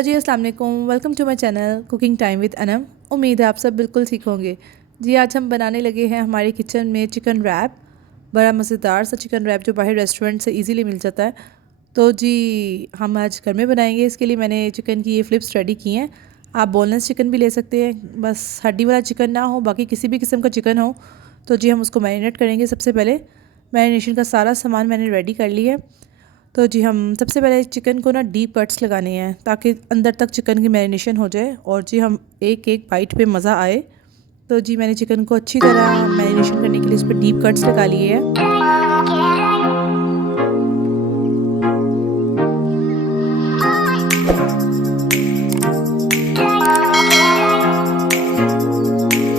Hello जी, अस्सलाम वालेकुम। Welcome to my channel cooking time with Anam. उम्मीद है आप सब बिल्कुल ठीक होंगे। जी, आज हम बनाने लगे हैं हमारे किचन में चिकन रैप। बड़ा मज़ेदार सा चिकन रैप जो बाहर रेस्टोरेंट से इजीली मिल जाता है। तो जी, हम आज घर में बनाएंगे। इसके लिए मैंने चिकन की ये फ्लिप्स रेडी की हैं। आप बोनलेस चिकन भी ले सकते हैं, बस हड्डी वाला चिकन ना हो, बाकी किसी भी किस्म का चिकन हो। तो जी, हम उसको मैरिनेट करेंगे। सबसे पहले मैरिनेशन का सारा सामान मैंने रेडी कर लिया है। तो जी, हम सबसे पहले चिकन को ना डीप कट्स लगाने हैं ताकि अंदर तक चिकन की मैरिनेशन हो जाए और जी हम एक एक बाइट पे मज़ा आए। तो जी, मैंने चिकन को अच्छी तरह मैरिनेशन करने के लिए उस पर डीप कट्स लगा लिए हैं।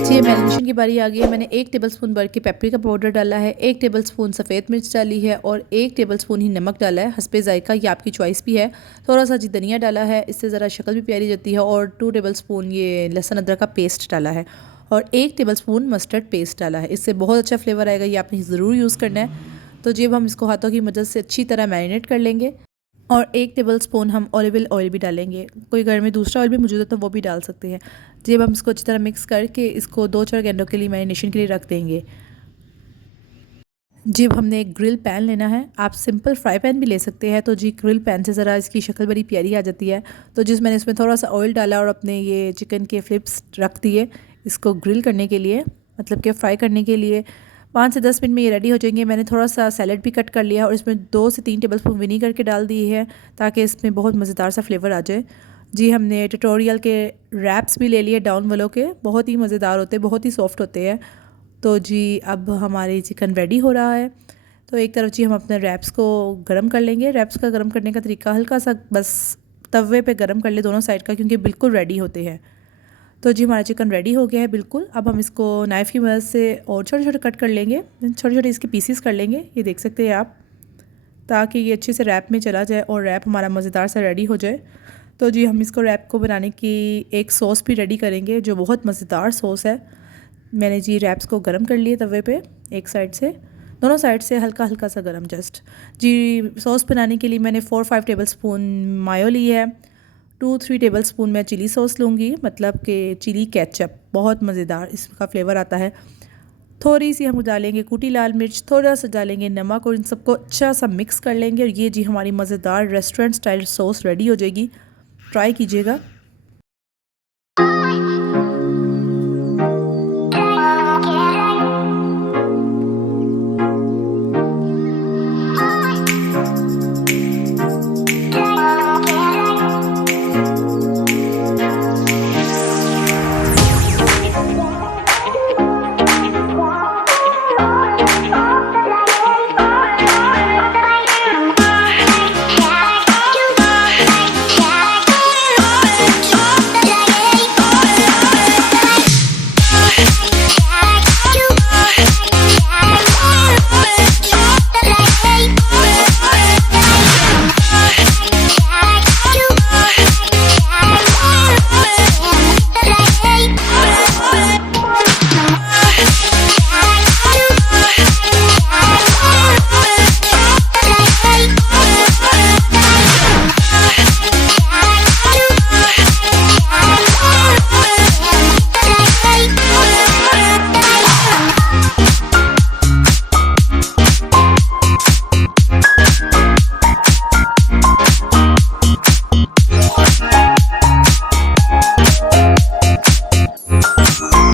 ये मैरिनेशन की बारी आ गई है। मैंने 1 टेबलस्पून भर के पेपरिका पाउडर डाला है, 1 टेबलस्पून सफ़ेद मिर्च डाली है और 1 टेबलस्पून ही नमक डाला है हस्बे ज़ायका। ये आपकी चॉइस भी है। थोड़ा सा जी धनिया डाला है, इससे ज़रा शक्ल भी प्यारी जाती है। और 2 टेबलस्पून ये लहसुन अदरक का पेस्ट डाला है और 1 टेबलस्पून मस्टर्ड पेस्ट डाला है। इससे बहुत अच्छा फ्लेवर आएगा, ये आपने ज़रूर यूज़ करना है। तो जब हम इसको हाथों की मदद से अच्छी तरह मैरिनेट कर लेंगे और 1 टेबलस्पून हम ऑलिव ऑयल भी डालेंगे। कोई घर में दूसरा ऑयल भी मौजूद है तो वो भी डाल सकते हैं। जब हम इसको अच्छी तरह मिक्स करके इसको 2-4 घंटों के लिए मैरिनेशन के लिए रख देंगे। जब हमने एक ग्रिल पैन लेना है, आप सिंपल फ्राई पैन भी ले सकते हैं। तो जी, ग्रिल पैन से ज़रा इसकी शक्ल बड़ी प्यारी आ जाती है। तो जिस मैंने इसमें थोड़ा सा ऑयल डाला और अपने ये चिकन के फ्लिप्स रख दिए इसको ग्रिल करने के लिए, मतलब कि फ्राई करने के लिए। 5 से 10 मिनट में ये रेडी हो जाएंगे। मैंने थोड़ा सा सैलड भी कट कर लिया और इसमें 2 से 3 टेबलस्पून विनीगर के डाल दिए हैं ताकि इसमें बहुत मज़ेदार सा फ्लेवर आ जाए। जी, हमने ट्यूटोरियल के रैप्स भी ले लिए डाउन वालों के, बहुत ही मज़ेदार होते हैं, बहुत ही सॉफ्ट होते हैं। तो जी, अब हमारी चिकन रेडी हो रहा है। तो एक तरफ जी हम अपने रैप्स को गरम कर लेंगे। रैप्स का गरम करने का तरीका हल्का सा बस तवे पे गरम कर ले दोनों साइड का, क्योंकि बिल्कुल रेडी होते हैं। तो जी, हमारा चिकन रेडी हो गया है बिल्कुल। अब हम इसको नाइफ़ की मदद से और छोटे छोटे कट कर लेंगे, छोटे छोटे इसके पीसीस कर लेंगे। ये देख सकते हैं आप, ताकि ये अच्छे से रैप में चला जाए और रैप हमारा मज़ेदार सा रेडी हो जाए। तो जी, हम इसको रैप को बनाने की एक सॉस भी रेडी करेंगे जो बहुत मज़ेदार सॉस है। मैंने जी रैप्स को गरम कर लिए तवे पे, एक साइड से, दोनों साइड से हल्का हल्का सा गरम जस्ट। जी, सॉस बनाने के लिए मैंने 4-5 टेबलस्पून मायो ली है। 2-3 टेबलस्पून मैं चिली सॉस लूँगी, मतलब कि चिली केचप, बहुत मज़ेदार इसका फ्लेवर आता है। थोड़ी सी हम डालेंगे कुटी लाल मिर्च, थोड़ा सा डालेंगे नमक और इन सबको अच्छा सा मिक्स कर लेंगे। और ये जी हमारी मज़ेदार रेस्टोरेंट स्टाइल सॉस रेडी हो जाएगी। ट्राई कीजिएगा।